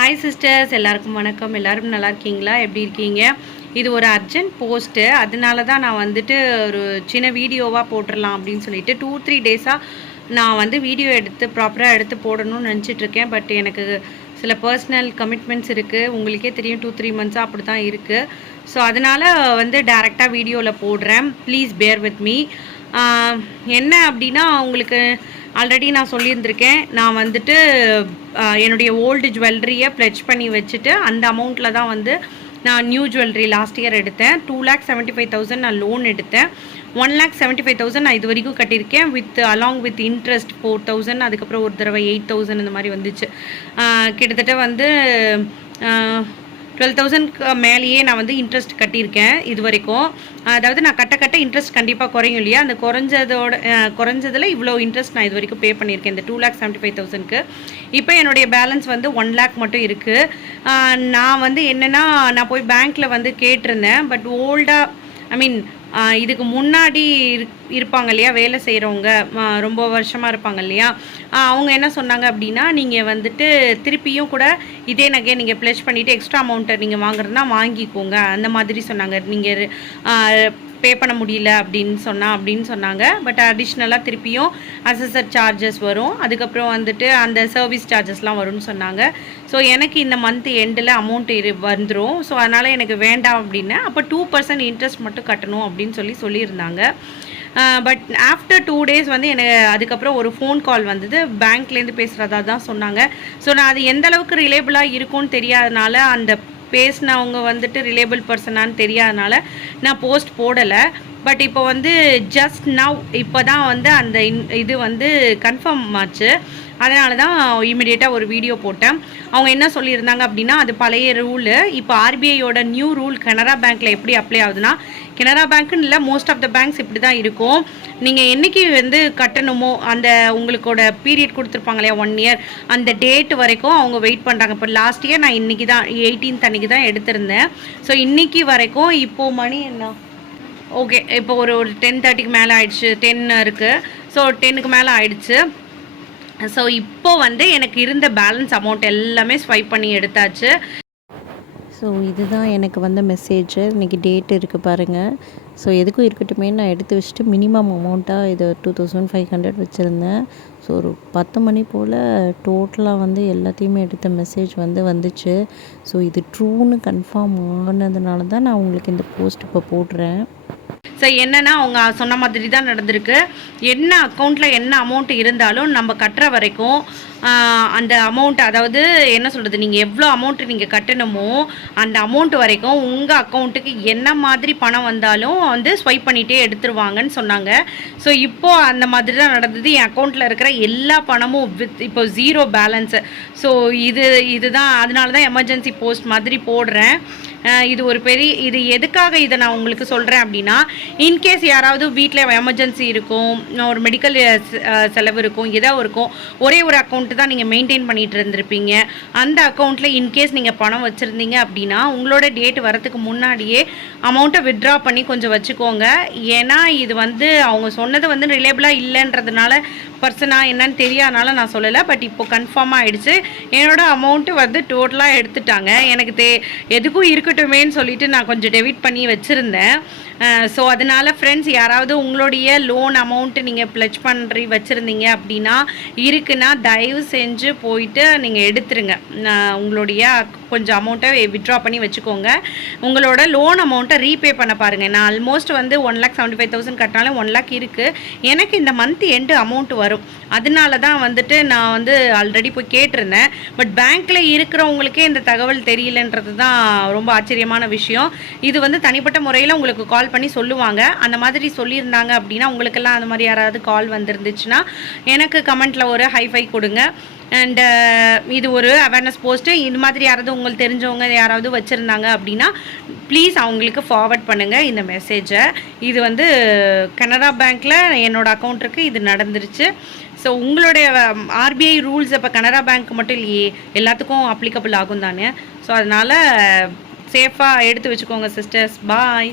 Hi sisters எல்லாருக்கும் வணக்கம். எல்லாரும் நல்லா இருக்கீங்களா? எப்படி இருக்கீங்க? இது ஒரு அர்ஜென்ட் போஸ்ட்டு அதனால தான் நான் வந்துட்டு ஒரு சின்ன வீடியோவாக போட்டுடலாம் அப்படின்னு சொல்லிட்டு டூ த்ரீ டேஸாக நான் வந்து வீடியோ எடுத்து ப்ராப்பராக எடுத்து போடணும்னு நினச்சிட்ருக்கேன் பட் எனக்கு சில பர்சனல் கமிட்மெண்ட்ஸ் இருக்குது உங்களுக்கே தெரியும் டூ த்ரீ மந்த்ஸாக அப்படி தான் இருக்குது ஸோ அதனால் வந்து டேரெக்டாக வீடியோவில் போடுறேன். ப்ளீஸ் பேர் வித் மீ என்ன அப்படின்னா உங்களுக்கு ஆல்ரெடி நான் சொல்லியிருந்திருக்கேன். நான் வந்துட்டு என்னுடைய ஓல்டு ஜுவல்லரியை ப்ளெச் பண்ணி வச்சுட்டு அந்த அமௌண்ட்டில் தான் வந்து நான் நியூ ஜுவல்லரி லாஸ்ட் இயர் எடுத்தேன். Two lakh seventy five thousand நான் லோன் எடுத்தேன். One lakh seventy five thousand நான் இது வரைக்கும் கட்டியிருக்கேன். With along with interest four thousand அதுக்கப்புறம் ஒரு தடவை எயிட் தௌசண்ட் இந்த மாதிரி வந்துச்சு. கிட்டத்தட்ட வந்து டுவெல் தௌசண்ட்க்கு மேலேயே நான் வந்து இன்ட்ரெஸ்ட் கட்டியிருக்கேன் இது வரைக்கும் அதாவது நான் கட்ட கட்ட இன்ட்ரெஸ்ட் கண்டிப்பாக குறையும் இல்லையா? அந்த குறைஞ்சதோட குறைஞ்சதில் இவ்வளோ இன்ட்ரெஸ்ட் நான் இது வரைக்கும் பே பண்ணியிருக்கேன். இந்த டூ லேக் செவன்ட்டி ஃபைவ் தௌசண்ட்க்கு இப்போ என்னுடைய பேலன்ஸ் வந்து ஒன் லேக் மட்டும் இருக்குது நான் வந்து என்னென்னா நான் போய் பேங்க்கில் வந்து கேட்டிருந்தேன். பட் ஓல்டாக ஐ மீன் இதுக்கு முன்னாடி இருப்பாங்க இல்லையா வேலை செய்கிறவங்க ரொம்ப வருஷமாக இருப்பாங்க இல்லையா? அவங்க என்ன சொன்னாங்க அப்படின்னா நீங்கள் வந்துட்டு திருப்பியும் கூட இதே நகையை நீங்கள் ப்ளெச் பண்ணிவிட்டு எக்ஸ்ட்ரா அமௌண்ட்டை நீங்கள் வாங்குறதுனா வாங்கிக்கோங்க. அந்த மாதிரி சொன்னாங்க. நீங்கள் பே பண்ண முடியல அப்படின்னு சொன்னால் அப்படின்னு சொன்னாங்க. பட் அடிஷ்னலாக திருப்பியும் அசஸர் சார்ஜஸ் வரும். அதுக்கப்புறம் வந்துட்டு அந்த சர்வீஸ் சார்ஜஸ்லாம் வரும்னு சொன்னாங்க. ஸோ எனக்கு இந்த மந்த் எண்டில் அமௌண்ட் இரு வந்துடும் ஸோ அதனால் எனக்கு வேண்டாம் அப்படின்னா. அப்போ டூ பர்சன்ட் இன்ட்ரெஸ்ட் மட்டும் கட்டணும் அப்படின்னு சொல்லி சொல்லியிருந்தாங்க. பட் ஆஃப்டர் டூ டேஸ் வந்து எனக்கு அதுக்கப்புறம் ஒரு ஃபோன் கால் வந்தது. பேங்க்லேருந்து பேசுகிறதா தான் சொன்னாங்க. ஸோ நான் அது எந்த அளவுக்கு ரிலேபிளாக இருக்கும்னு தெரியாதனால அந்த பேசினவங்க வந்துட்டு ரிலேபிள் பர்சனான்னு தெரியாதனால நான் போஸ்ட் போடலை. பட் இப்போ வந்து ஜஸ்ட் நவ் இப்போ தான் வந்து அந்த இன்- இது வந்து கன்ஃபார்ம் ஆச்சு. அதனால தான் இமிடியேட்டாக ஒரு வீடியோ போட்டேன். அவங்க என்ன சொல்லியிருந்தாங்க அப்படின்னா அது பழைய ரூலு இப்போ ஆர்பிஐயோட நியூ ரூல் கனரா பேங்க்கில் எப்படி அப்ளை ஆகுதுன்னா கனரா பேங்க்குன்னு இல்லை மோஸ்ட் ஆஃப் த பேங்க்ஸ் இப்படி தான் இருக்கும். நீங்கள் என்னைக்கு வந்து கட்டணுமோ அந்த உங்களுக்கோட பீரியட் கொடுத்துருப்பாங்க இல்லையா ஒன் இயர் அந்த டேட் வரைக்கும் அவங்க வெயிட் பண்ணுறாங்க இப்போ லாஸ்ட் இயர் நான் இன்னைக்கு தான் எயிட்டீன்த் அன்னைக்கு தான் எடுத்திருந்தேன். ஸோ இன்றைக்கி வரைக்கும் இப்போது மணி என்ன? ஓகே இப்போ ஒரு ஒரு டென் தேர்ட்டிக்கு மேலே ஆயிடுச்சு டென் இருக்குது ஸோ டென்னுக்கு மேலே ஆயிடுச்சு. ஸோ இப்போ வந்து எனக்கு இருந்த பேலன்ஸ் அமௌண்ட் எல்லாமே ஸ்வைப் பண்ணி எடுத்தாச்சு. ஸோ இதுதான் எனக்கு வந்த மெசேஜ் இன்றைக்கி டேட் இருக்குது பாருங்கள் ஸோ எதுக்கும் இருக்கட்டுமே நான் எடுத்து வச்சுட்டு மினிமம் அமௌண்ட்டாக இது டூ தௌசண்ட் ஃபைவ் ஹண்ட்ரட் வச்சுருந்தேன். ஸோ ஒரு பத்து மணி போல் டோட்டலாக வந்து எல்லாத்தையுமே எடுத்த மெசேஜ் வந்து வந்துச்சு. ஸோ இது ட்ரூன்னு கன்ஃபார்ம் ஆனதுனால தான் நான் உங்களுக்கு இந்த போஸ்ட் இப்போ போடுறேன். ஸோ என்னென்னா அவங்க சொன்ன மாதிரி தான் நடந்திருக்கு. என்ன அக்கௌண்ட்டில் என்ன அமௌண்ட் இருந்தாலும் நம்ம கட்டுற வரைக்கும் அந்த அமௌண்ட் அதாவது என்ன சொல்கிறது நீங்கள் எவ்வளோ அமௌண்ட் நீங்கள் கட்டணுமோ அந்த அமௌண்ட் வரைக்கும் உங்கள் அக்கௌண்ட்டுக்கு என்ன மாதிரி பணம் வந்தாலும் வந்து ஸ்வைப் பண்ணிகிட்டே எடுத்துருவாங்கன்னு சொன்னாங்க. ஸோ இப்போது அந்த மாதிரி தான் நடந்தது. என் அக்கௌண்ட்டில் இருக்கிற எல்லா பணமும் வித் இப்போ ஜீரோ பேலன்ஸு ஸோ இது இதுதான் அதனால தான் எமர்ஜென்சி போஸ்ட் மாதிரி போடுறேன். இது ஒரு பெரிய இது எதுக்காக இதை நான் உங்களுக்கு சொல்கிறேன் அப்படின்னா இன்கேஸ் யாராவது வீட்டில் எமர்ஜென்சி இருக்கும் ஒரு மெடிக்கல் செலவு இருக்கும் ஏதோ இருக்கும் ஒரே ஒரு அக்கௌண்ட்டு தான் நீங்கள் மெயின்டைன் பண்ணிட்டு இருந்திருப்பீங்க. அந்த அக்கௌண்ட்டில் இன்கேஸ் நீங்கள் பணம் வச்சுருந்தீங்க அப்படின்னா உங்களோட டேட் வரத்துக்கு முன்னாடியே அமௌண்ட்டை வித்ட்ரா பண்ணி கொஞ்சம் வச்சுக்கோங்க. ஏன்னா இது வந்து அவங்க சொன்னது வந்து ரிலேபிளாக இல்லைன்றதுனால பர்சனாக என்னன்னு தெரியாதனால நான் சொல்லலை. பட் இப்போ கன்ஃபார்மாக ஆகிடுச்சு என்னோட அமௌண்ட்டு வந்து டோட்டலாக எடுத்துட்டாங்க. எனக்கு தே எதுக்கும் இருக்கட்டுமேன்னு சொல்லிட்டு நான் கொஞ்சம் டெபிட் பண்ணி வச்சுருந்தேன். ஸோ அதனால ஃப்ரெண்ட்ஸ் யாராவது உங்களுடைய லோன் அமௌண்ட்டு நீங்கள் ப்ளச் பண்ணுறி வச்சுருந்தீங்க அப்படின்னா இருக்குன்னா தயவு செஞ்சு போயிட்டு நீங்கள் எடுத்துருங்க. நான் உங்களுடைய கொஞ்சம் அமௌண்ட்டை வித்ட்ரா பண்ணி வச்சுக்கோங்க. உங்களோட லோன் அமௌண்ட்டை ரீபே பண்ண பாருங்கள் நான் ஆல்மோஸ்ட் வந்து one lakh seventy five thousand கட்டினாலும் ஒன் லேக் இருக்குது எனக்கு இந்த மந்த் எண்டு அமௌண்ட் வரும். அதனால தான் வந்துட்டு நான் வந்து ஆல்ரெடி போய் கேட்டிருந்தேன். பட் பேங்க்கில் இருக்கிறவங்களுக்கே இந்த தகவல் தெரியலன்றது தான் ரொம்ப ஆச்சரியமான விஷயம். இது வந்து தனிப்பட்ட முறையில் உங்களுக்கு கால் பண்ணி சொல்லுவாங்க. அந்த மாதிரி சொல்லியிருந்தாங்க அப்படின்னா உங்களுக்கெல்லாம் அந்த மாதிரி யாராவது கால் வந்திருந்துச்சுன்னா எனக்கு கமெண்ட்டில் ஒரு ஹைஃபை கொடுங்க. அண்டு uh, இது ஒரு அவேர்னஸ் போஸ்ட்டு இது மாதிரி யாராவது உங்களுக்கு தெரிஞ்சவங்க யாராவது வச்சுருந்தாங்க அப்படின்னா ப்ளீஸ் அவங்களுக்கு ஃபார்வர்ட் பண்ணுங்கள் இந்த மெசேஜை இது வந்து கனரா பேங்க்கில் என்னோடய அக்கௌண்ட் இருக்குது இது நடந்துருச்சு. ஸோ உங்களுடைய ஆர்பிஐ ரூல்ஸ் இப்போ கனரா பேங்க் மட்டும் இல்லையே எல்லாத்துக்கும் அப்ளிகபிள் ஆகும் தானே ஸோ அதனால் சேஃபாக எடுத்து வச்சுக்கோங்க சிஸ்டர்ஸ் பாய்